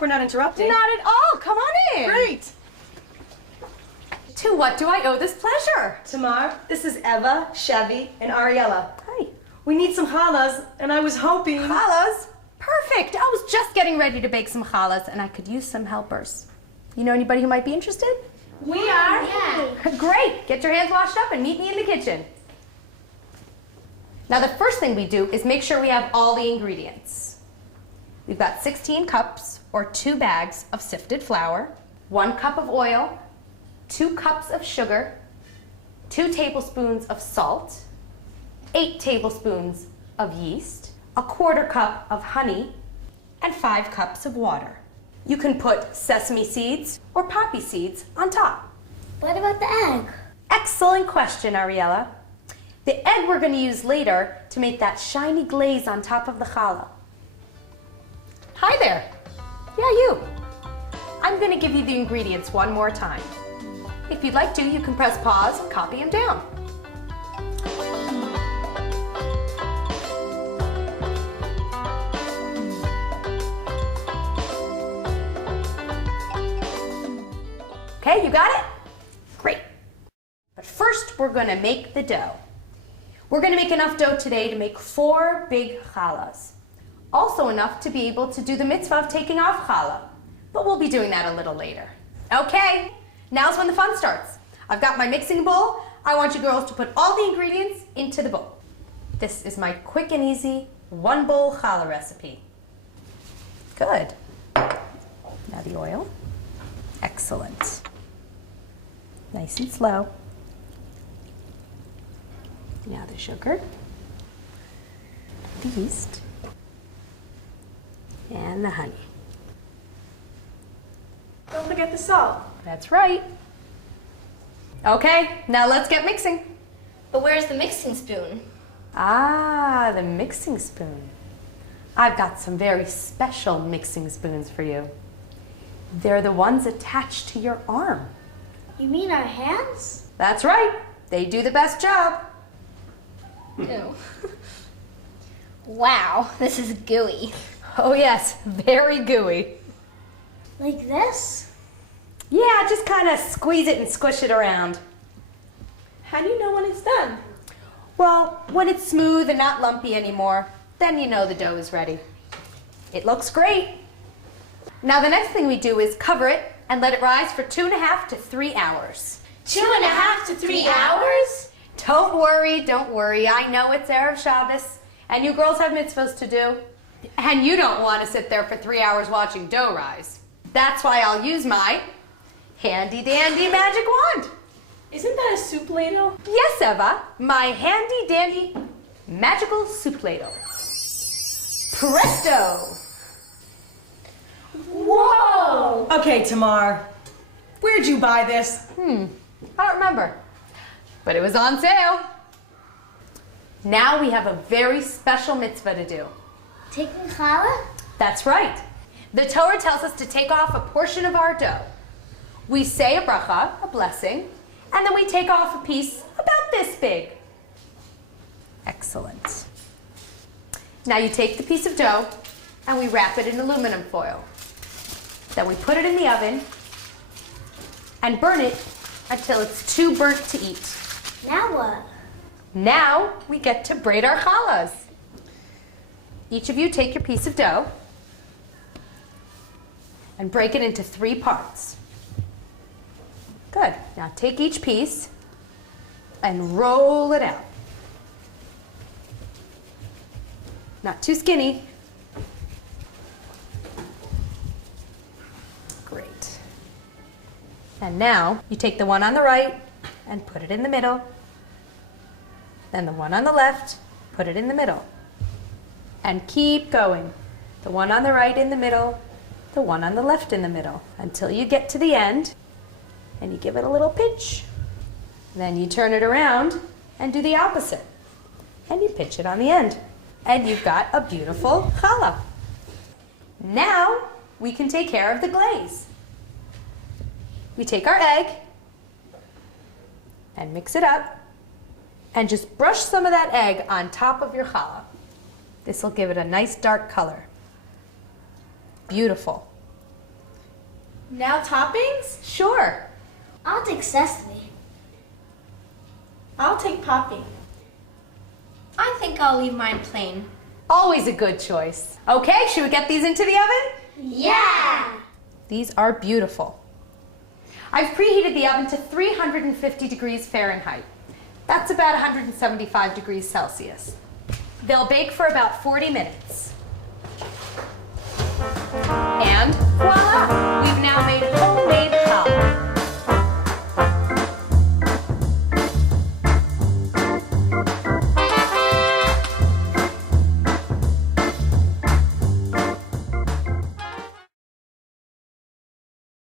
we're not interrupting. Not at all. Come on in. Great. To what do I owe this pleasure? Tamar, this is Eva, Chevy, and Ariella. Hi. We need some challahs, and I was hoping... Challahs? Perfect. I was just getting ready to bake some challahs, and I could use some helpers. You know anybody who might be interested? We are? Yeah. Great. Get your hands washed up and meet me in the kitchen. Now the first thing we do is make sure we have all the ingredients. We've got 16 cups or 2 bags of sifted flour, 1 cup of oil, 2 cups of sugar, 2 tablespoons of salt, 8 tablespoons of yeast, 1/4 cup of honey, and 5 cups of water. You can put sesame seeds or poppy seeds on top. What about the egg? Excellent question, Ariella. The egg we're going to use later to make that shiny glaze on top of the challah. Hi there. Yeah, you. I'm going to give you the ingredients one more time. If you'd like to, you can press pause and copy them down. Okay, you got it? Great. But first, we're going to make the dough. We're going to make enough dough today to make 4 big challahs. Also enough to be able to do the mitzvah of taking off challah. But we'll be doing that a little later. Okay, now's when the fun starts. I've got my mixing bowl. I want you girls to put all the ingredients into the bowl. This is my quick and easy 1-bowl challah recipe. Good. Now the oil. Excellent. Nice and slow. Now the sugar, the yeast, and the honey. Don't forget the salt. That's right. Okay, now let's get mixing. But where's the mixing spoon? Ah, the mixing spoon. I've got some very special mixing spoons for you. They're the ones attached to your arm. You mean our hands? That's right. They do the best job. No. Wow, this is gooey. Oh yes, very gooey. Like this? Yeah, just kind of squeeze it and squish it around. How do you know when it's done? Well, when it's smooth and not lumpy anymore, then you know the dough is ready. It looks great. Now the next thing we do is cover it and let it rise for 2.5 to 3 hours. 2.5 to 3 hours? Don't worry. I know it's Erev Shabbos, and you girls have mitzvahs to do, and you don't want to sit there for 3 hours watching dough rise. That's why I'll use my handy-dandy magic wand. Isn't that a soup ladle? Yes, Eva, my handy-dandy magical soup ladle. Presto! Whoa! Okay, Tamar. Where'd you buy this? I don't remember, but it was on sale. Now we have a very special mitzvah to do. Taking challah? That's right. The Torah tells us to take off a portion of our dough. We say a bracha, a blessing, and then we take off a piece about this big. Excellent. Now you take the piece of dough and we wrap it in aluminum foil. Then we put it in the oven and burn it until it's too burnt to eat. Now what? Now we get to braid our challahs. Each of you take your piece of dough and break it into 3 parts. Good. Now take each piece and roll it out. Not too skinny. Great. And now you take the one on the right and put it in the middle. Then the one on the left, put it in the middle. And keep going. The one on the right in the middle, the one on the left in the middle, until you get to the end and you give it a little pinch. Then you turn it around and do the opposite. And you pinch it on the end. And you've got a beautiful challah. Now we can take care of the glaze. We take our egg and mix it up and just brush some of that egg on top of your challah. This will give it a nice dark color. Beautiful. Now toppings? Sure. I'll take sesame. I'll take poppy. I think I'll leave mine plain. Always a good choice. Okay, should we get these into the oven? Yeah! These are beautiful. I've preheated the oven to 350 degrees Fahrenheit. That's about 175 degrees Celsius. They'll bake for about 40 minutes.